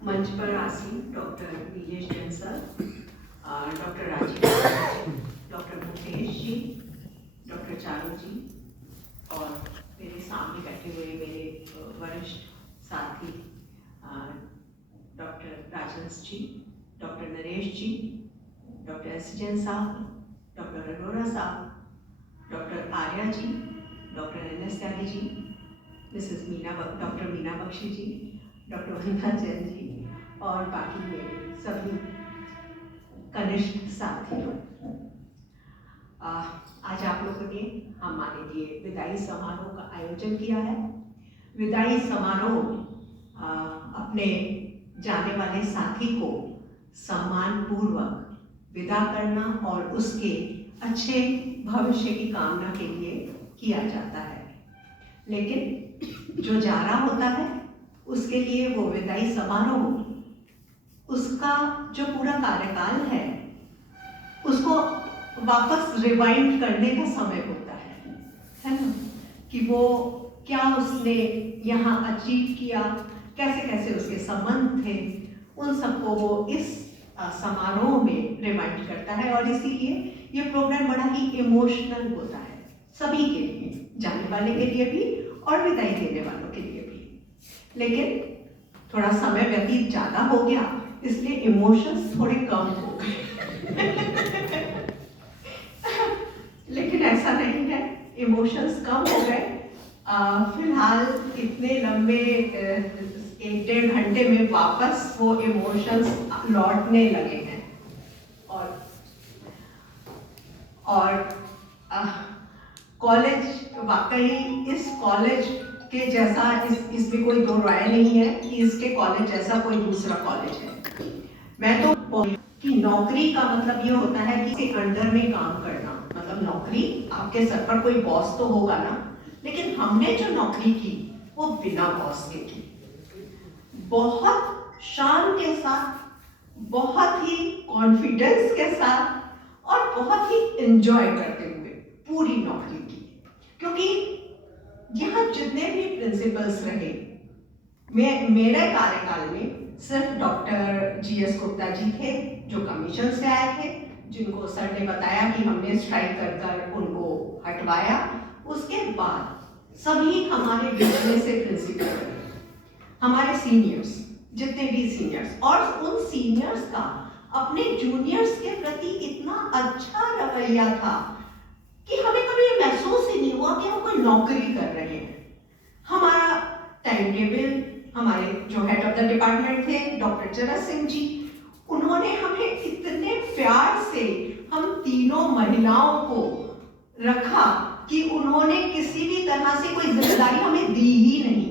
मंच पर आसीन doctor Nilesh Jain sir, doctor Rajeev ji, doctor Mukesh ji, doctor Charu ji और मेरे सामने बैठे हुए मेरे वरिष्ठ साथी doctor Rajhans ji, doctor Naresh ji, doctor S Jain साहब, डॉक्टर अरोरा साहब, doctor Arya ji, doctor N S Tyagi ji, doctor Meena Bakshi ji, doctor Vandana Jain ji और बाकी मेरे सभी कनिष्ठ साथियों, आज आप लोगों ने हमारे लिए विदाई समारोह का आयोजन किया है। विदाई समारोह अपने जाने वाले साथी को सम्मान पूर्वक विदा करना और उसके अच्छे भविष्य की कामना के लिए किया जाता है, लेकिन जो जा रहा होता है उसके लिए वो विदाई समारोह उसका जो पूरा कार्यकाल है उसको वापस रिवाइंड करने का समय होता है ना, कि वो क्या उसने यहाँ अचीव किया, कैसे कैसे उसके संबंध थे, उन सबको वो इस समारोह में रिवाइंड करता है। और इसीलिए ये प्रोग्राम बड़ा ही इमोशनल होता है सभी के लिए, जाने वाले के लिए भी और विदाई देने वालों के लिए भी। लेकिन थोड़ा समय व्यतीत ज्यादा हो गया इसलिए इमोशंस थोड़े कम हो गए लेकिन ऐसा नहीं है, इमोशंस कम हो गए। फिलहाल इतने लंबे 1-1.5 घंटे में वापस वो इमोशंस लौटने लगे हैं और कॉलेज वाकई इस कॉलेज के जैसा इसमें कोई दो राय नहीं है कि इसके कॉलेज जैसा कोई दूसरा कॉलेज है। मैं तो कि नौकरी का मतलब ये होता है कि अंडर में काम करना, मतलब नौकरी आपके सर पर कोई बॉस तो होगा ना, लेकिन हमने जो नौकरी की वो बिना बॉस के की, बहुत शान के साथ, बहुत ही कॉन्फिडेंस के साथ और बहुत ही एंजॉय करते हुए पूरी नौकरी की। क्योंकि यहाँ जितने भी प्रिंसिपल्स रहे मेरे कार्यकाल में सिर्फ डॉक्टर GS गुप्ता जी थे जो कमीशन से आए थे, जिनको सर ने बताया कि हमने स्ट्राइक कर कर उनको हटवाया। उसके बाद सभी हमारे बीच में से प्रिंसिपल, हमारे सीनियर्स, जितने भी सीनियर्स, और उन सीनियर्स का अपने जूनियर्स के प्रति इतना अच्छा रवैया था कि हमें कभी महसूस ही नहीं हुआ कि हम कोई नौकरी कर रहे हैं। हमारा टाइम टेबल, हमारे जो हेड ऑफ द डिपार्टमेंट थे डॉक्टर चरस सिंह जी, उन्होंने हमें इतने प्यार से हम तीनों महिलाओं को रखा कि उन्होंने किसी भी तरह से कोई जिम्मेदारी हमें दी ही नहीं,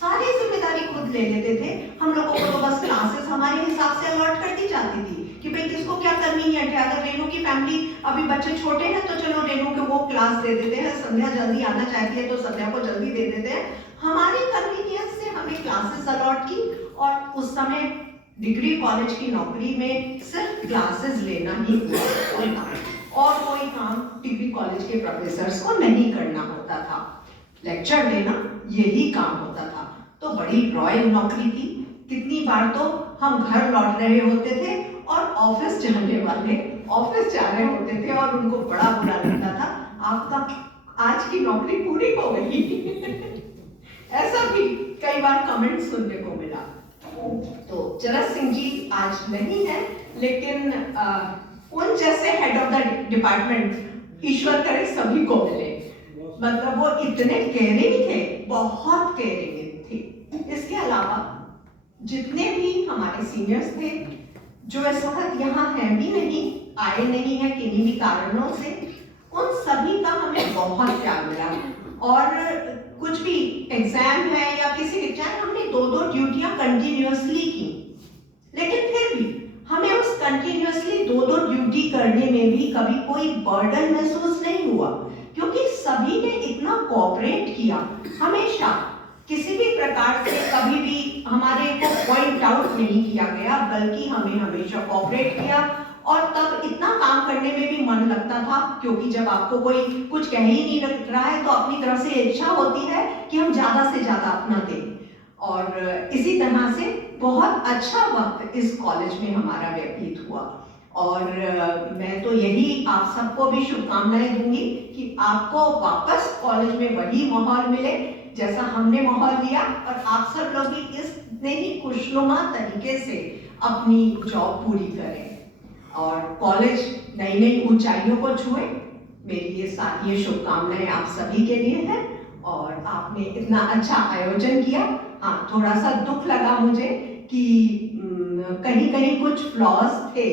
सारी जिम्मेदारी खुद ले लेते थे। हम लोगों को तो बस क्लासेस हमारे हिसाब से अलॉट कर दी जाती थी कि भाई किसको क्या कन्वीनियंट है। अगर रेनू की फैमिली अभी बच्चे छोटे हैं तो चलो रेनू को वो क्लास दे देते हैं, संध्या जल्दी आना चाहती है तो संध्या को जल्दी दे देते हैं। हमारी कन्वीनियंस से हमें क्लासेस अलॉट की और उस समय डिग्री कॉलेज की नौकरी में सिर्फ क्लासेस लेना ही हुआ और कोई काम डिग्री कॉलेज के प्रोफेसर्स को नहीं करना होता था, लेक्चर लेना यही काम होता था। तो बड़ी रॉयल नौकरी थी। कितनी बार तो हम घर लौट रहे होते थे और ऑफिस जाने वाले ऑफिस जा रहे होते थे और उनको बड़ा बुरा लगता था, आपका आज की नौकरी पूरी हो गई ऐसा भी कई बार कमेंट सुनने को मिला। तो चरस सिंह जी आज नहीं है, लेकिन उन जैसे हेड ऑफ द डिपार्टमेंट ईश्वर करे सभी को मिले। मतलब वो इतने केयरिंग थे, बहुत केयरिंग थे। इसके अलावा जितने भी हमारे सीनियर्स थे जो इस वक्त यहाँ हैं भी नहीं, आए नहीं है किन्हीं भी कारणों से, उन सभी का हमें बहुत प्यार मिला। और कुछ भी एग्जाम है या किसी भी, चाहे हमने 2-2 ड्यूटियां कंटिन्यूअसली की, लेकिन फिर भी हमें उस कंटिन्यूअसली 2-2 ड्यूटी करने में भी कभी कोई बर्डन महसूस नहीं हुआ, क्योंकि सभी ने इतना कोऑपरेट किया। हमेशा किसी भी प्रकार से कभी भी हमारे को पॉइंट आउट नहीं किया गया, बल्कि हमें हमेशा कोऑपरेट किया। और तब इतना काम करने में भी मन लगता था, क्योंकि जब आपको कोई कुछ कह ही नहीं रहा है तो अपनी तरफ से इच्छा होती है कि हम ज्यादा से ज्यादा अपना दें। और इसी तरह से बहुत अच्छा वक्त इस कॉलेज में हमारा व्यतीत हुआ। और मैं तो यही आप सबको भी शुभकामनाएं दूंगी कि आपको वापस कॉलेज में वही माहौल मिले जैसा हमने माहौल लिया, और आप सब लोग भी इतने ही खुशनुमा तरीके से अपनी जॉब पूरी करें और कॉलेज नई नई ऊंचाइयों को छुए। मेरी ये शुभकामनाएं आप सभी के लिए हैं। और आपने इतना अच्छा आयोजन किया। हाँ, थोड़ा सा दुख लगा मुझे कि कहीं कहीं कुछ फ्लॉज थे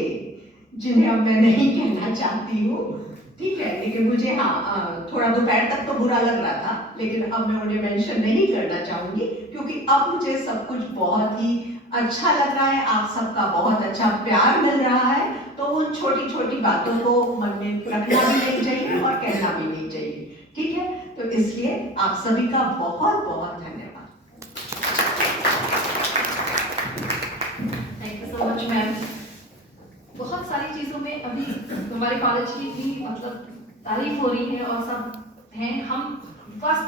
जिन्हें अब मैं नहीं कहना चाहती हूँ, ठीक है, लेकिन मुझे थोड़ा दोपहर तक तो बुरा लग रहा था, लेकिन अब मैं उन्हें मेंशन नहीं करना चाहूंगी क्योंकि अब मुझे सब कुछ बहुत ही अच्छा लग रहा है। आप सबका बहुत अच्छा प्यार मिल रहा है, तो उन छोटी छोटी बातों को मन में रखना भी नहीं चाहिए और कहना भी नहीं चाहिए, ठीक है। तो इसलिए आप सभी का बहुत बहुत धन्यवाद। Thank you so much ma'am. बहुत सारी चीज़ों में अभी हमारे कॉलेज की भी मतलब तारीफ हो रही है और सब हैं। हम वास्तव